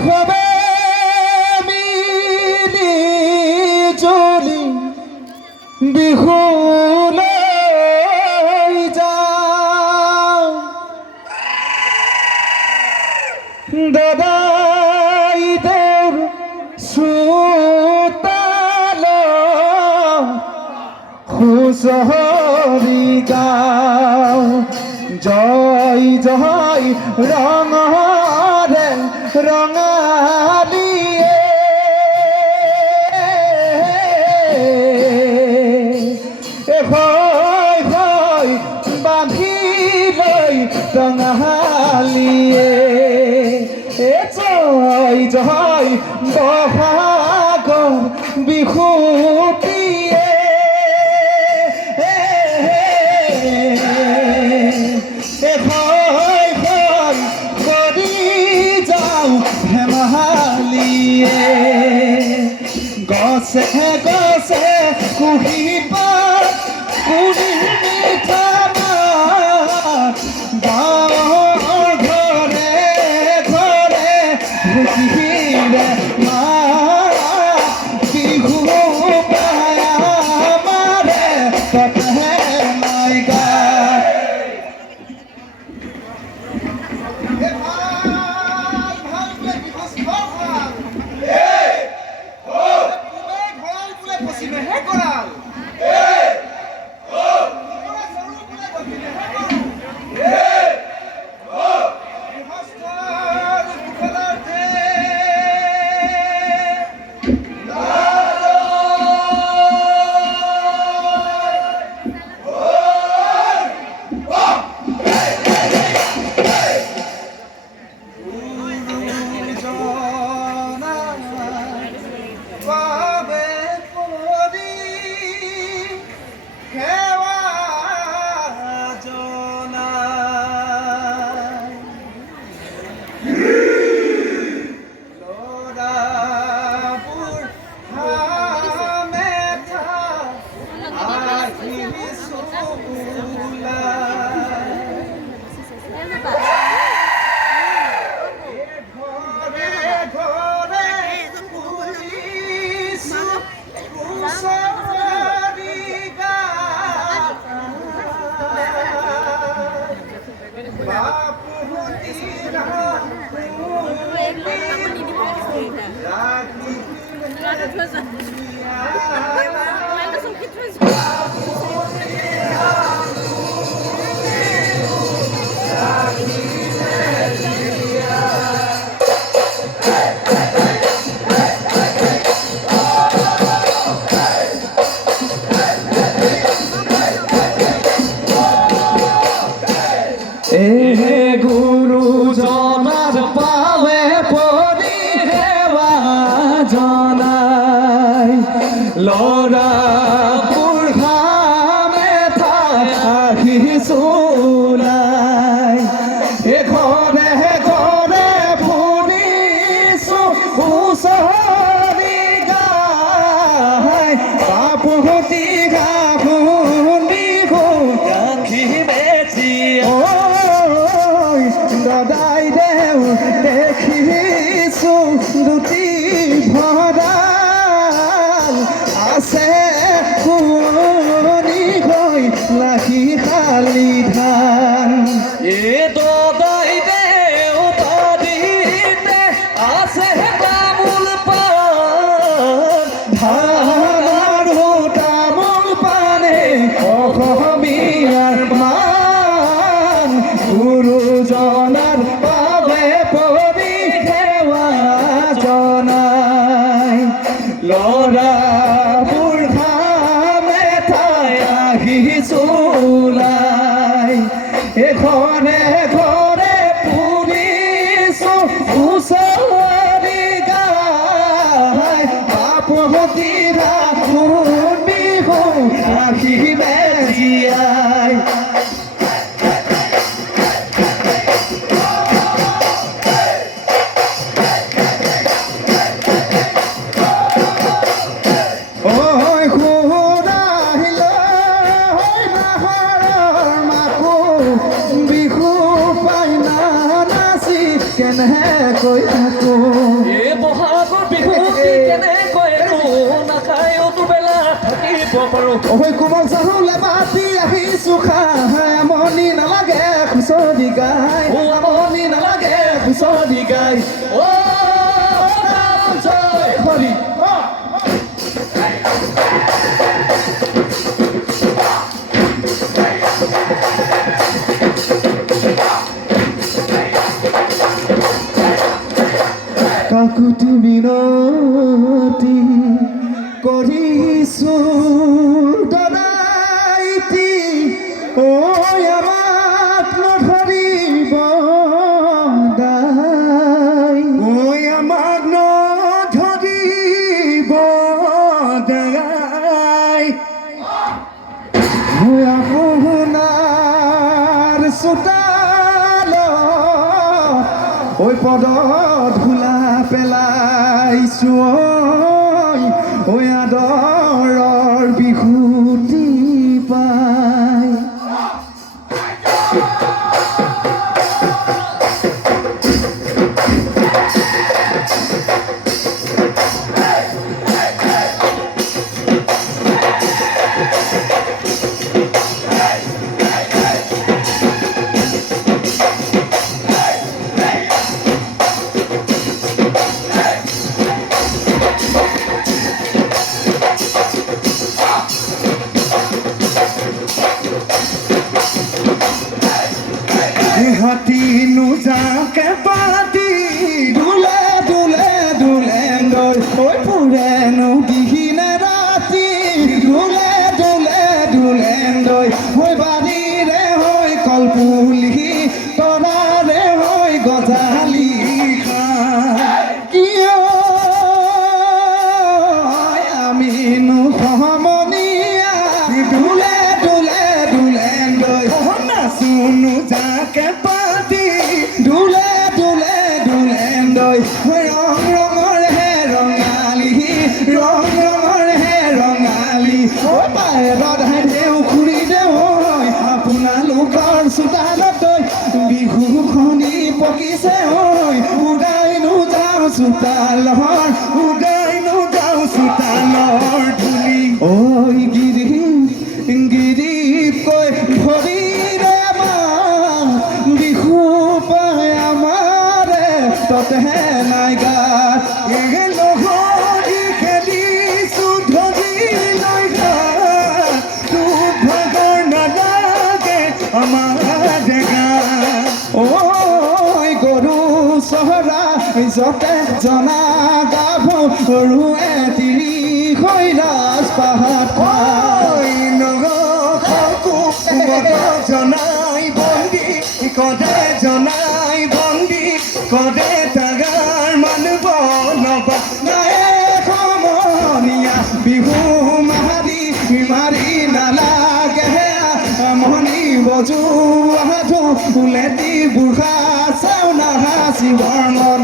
হবে মিলি জলি বিহুলৈ যাওঁ দাদাই দেউৰ চোতাল হুঁচৰি গাওঁ জয় জয় ৰঙৰে ৰঙালীয়ে হয় হয় বান্ধি লৈ টঙালীয়ে জয় জয় বহাগৰ বিহুটিয়ে হয় হয় কৰি যাওঁ ধেমালিয়ে গছে গছে কুহি পাত কুহি মিঠা মাত গাঁৱৰ ঘৰে ঘৰে ঢুকিলে মাত বিহু পায় আমাৰে ততেহে নাই গায় গুৰুজনাৰ পালে পৰি সেৱা জনাই ল'ৰা বুঢ়ামে ঠাই আহিছোলাই ঘৰে ঘৰে ফুৰিছো হুঁচৰি গাই বাপুতি গাভৰুনি ৰাখি বেছি দাদাই দেউ দেখিছো দুটি ভঁৰাল আছে শুৱনি হৈ লাগি শালি ধান দাদাই দেউ বাৰীতে আছে তামোল পাণ ধান আৰু তামোল পাণে অসমীয়াৰ মান গুৰুজনাৰ বাবে পৰি সেৱা জনাই ল'ৰা বুঢ়ামে ঠাই আহিছোলাই ঘৰে ঘৰে ফুৰিছো হুঁচৰি গাই বাপুতি ৰাখোন বিহু ৰাখিবে জীয়াই কেনেকৈ থাকো এই বহাগৰ বিহুত কেনেকৈনো নাখায়ো দুবেলা থাকিব পাৰোঁ ঐ কোমল চাহুলে বাতি আহিছো খাই আমনি নালাগে খুচৰি গাই আমনি নালাগে খুচৰি গাই জয় হৰি কাকুতি মিনতি কৰিছো দদাইতি ঐ আমাক নধৰিব দাই ঐ আমাক নধৰিব দাই আপোনাৰ চোতাল ঐ পদত ধূলা পেলাইছো ঐ আদৰৰ বিহুতি পাই হাতী নোজাকে পাতি ডুলে ডুলে ডুলে গৈ ঐ পুৰেনো দিহিনে ৰাতি ডুলে ডুলে ডুলে গৈ ঐ বাৰীৰে হৈ কলপুলি তৰাৰে হৈ গজালি কিয় আমিনো সমনীয়া ডুলে ডুলে ডুলে গৈ নাচোনো যাকে পাতি ডুলে ডুলে ডুলে গৈ ৰং ৰঙৰ হে ৰঙালী ৰং ৰঙৰ হে ৰঙালী বাহিৰত দেও খুৰি দেও আপোনালোকৰ চোতালত বিহুখনি পকিছে উদাই নোযাওঁ চোতালৰ উদাই নোযাওঁ চোতালৰ ধূলি ঐ গিৰিপ কৈ ভৰিৰে বিহু পাই আমাৰে ততেহে নাই গাত লগৰি খেলিছো ধৰি লৈ তোক ভাগৰ নালাগে আমাৰ জেগা ঐ গৰু চহৰা যতে জনা গাভৰুৱে তিৰি হৈৰাজ পাহাত জনাই বন্দি কদে জনাই বন্দি কদে তাগাৰ মানুহ নবা নাই সমনীয়া বিহু মাৰি মাৰি নালাগে মনি বজোৱাটো ফুলেটি বুঢ়া চাওনা হাঁচি বৰ্ণন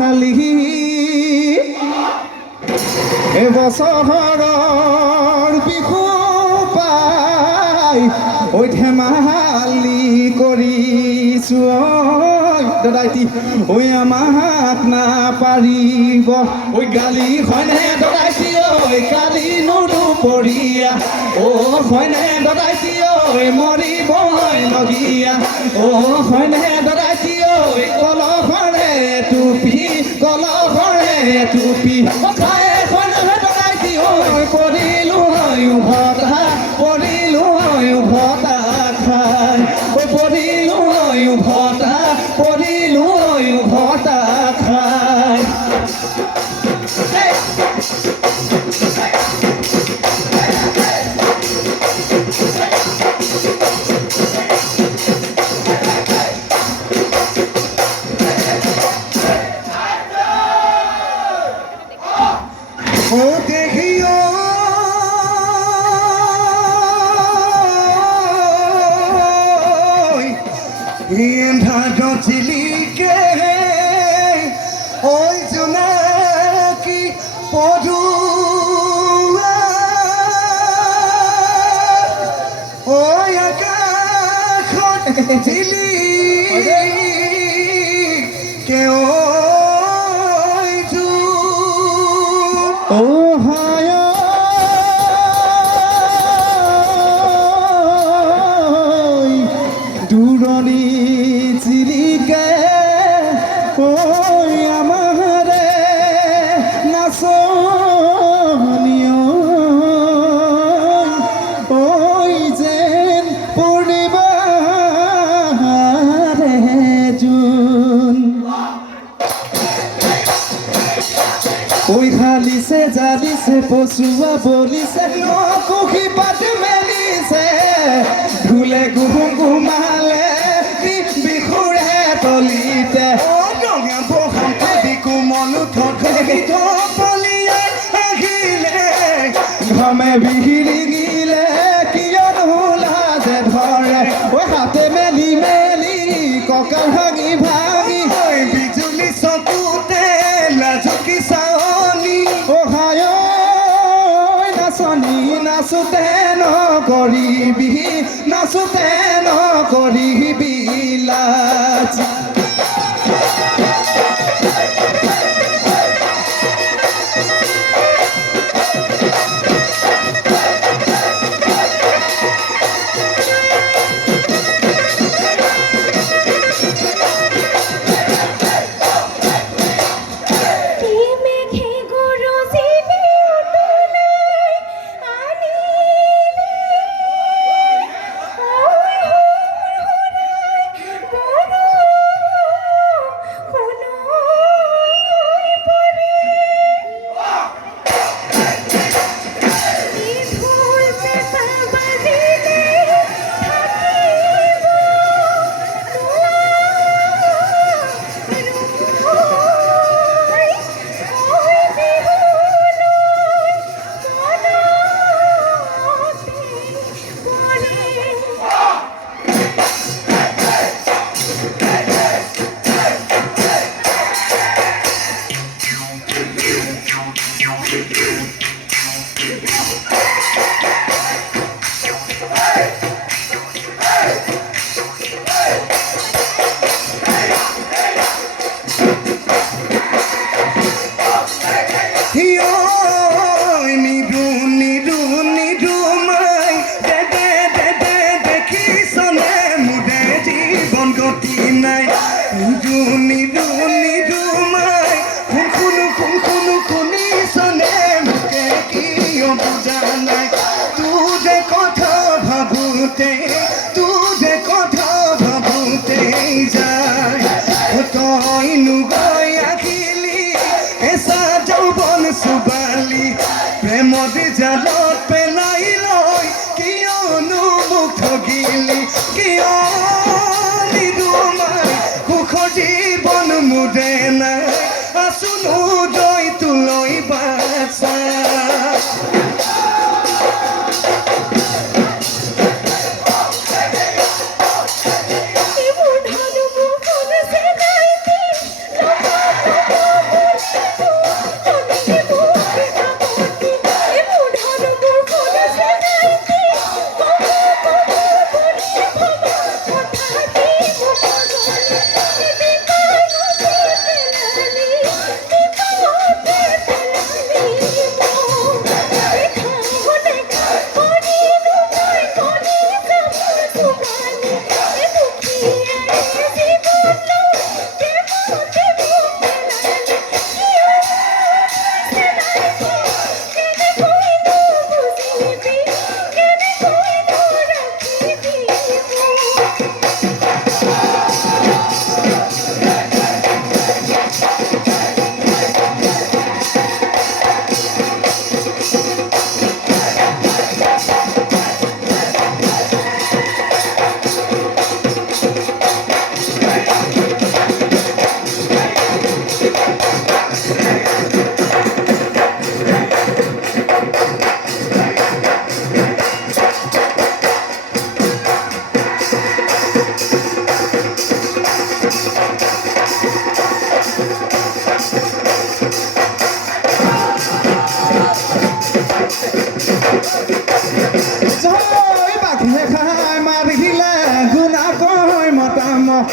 চালি এবছৰৰ বিহু পাই ঐ ধেমালি কৰিছো দাদাইটি ঐ আমাক নাপাৰিব ঐ গালি হয়নে দাদাইটি ঐ কালি নুদুপৰীয়া হয়নে দাদাইটি ঐ মৰিব লগীয়া হয়নে দাদাইটি ঐ কলহৰে টুপি খায়ে হয়নে দাদাইটি ঐ পৰিলো হয় উভতা খাই পৰিলো হয় উভতা খাই চিলিকে ওই জোনাকি পড়ুয়া ওই আকাশত চিলিকে ওই হায় দূৰণি চিলিকে ঐ আমাৰে নাচনীয় ঐ যেন পূৰ্ণিমাৰে জোন ঐ ঢালিছে জালিছে পচুৱা বলিছে নকুশী পাত মেলিছে ঢোলে গুমালে বিহুৰে তলিতে কোমল পলিয়াই আহিলে ঘমে বিহিৰি গিলে কিয় লাজে ধৰে হাতে মেলি কঁকাল ভাঙি বিজুলী চকুতে লাজুকি চাৱনি হায় নাচনী নাচোতে নকৰিবি লাজ প্ৰেমত জালত পেলাই লৈ কিয়নো মোক ঠগিলি কিয় নিদুমাই সুখৰ জীৱন মুদে নাই আছোনো দৈ তুলৈ বাছা Ibu dah nunggu kau nak sedai ti, lama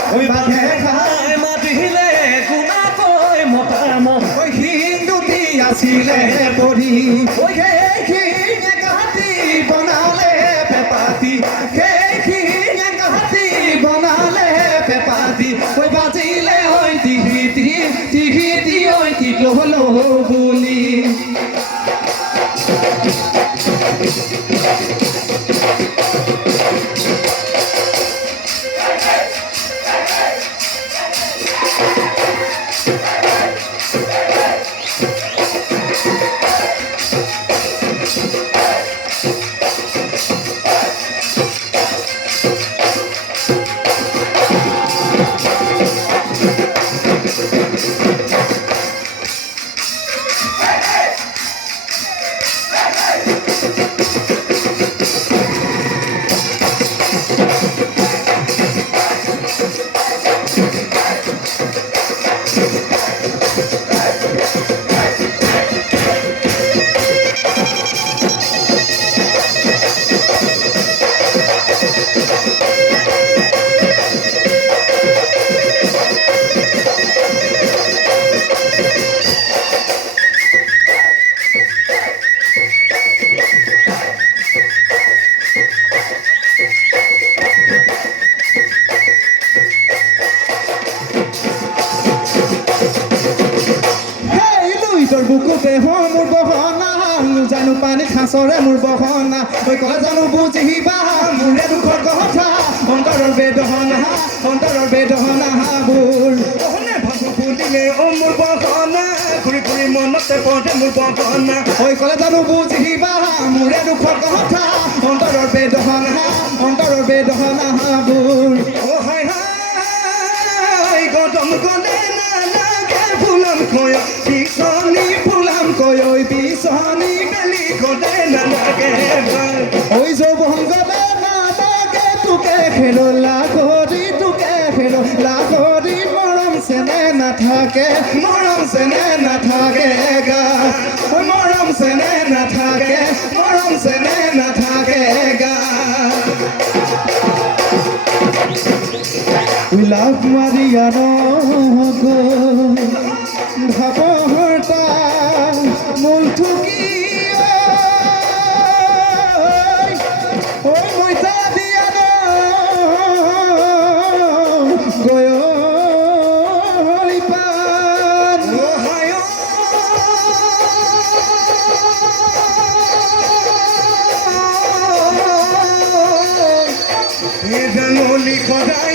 ঐ বাঘে খাই মাতিলে কোনাকৈ মতামত হিন্দুটি আছিলে পৰি সেইখিনিয়ে কাটি বনালে পেপাতি সেইখিনিয়ে কাটি বনালে পেপাতি ঐ বাজিলে ঐ টিহি টিহি ঐ টিকলো বুলি বুকুতে মোৰ বহনা জানো পানী খাচৰে মোৰ বহনা ঐ কলে জানো বুজিবা মোৰে দুখৰ কথা অন্তৰৰ বেদহনা বোৰ ভাবো বুলিলে মোৰ বহনা ঘূৰি ঘূৰি মনতে পঢ়ে মোৰ বহনা ঐ কলে জানো বুজিবা মোৰে দুখৰ কথা অন্তৰৰ বেদহনা বোৰ অ হাই হাই গদম গলে নালাগে ফুলন কয় পিছনি বেলি গলে নালাগে ঐ যৌবন গলে নালাগে তোকে খেলো লাগৰি মৰম চেনে নাথাকে গা মৰম চেনে নাথাকে গা লাভ মাৰিয়া ভাবহতা মূল ঠুকি ঐ মইতা দিয়া গয় পান ডাঙলি সদা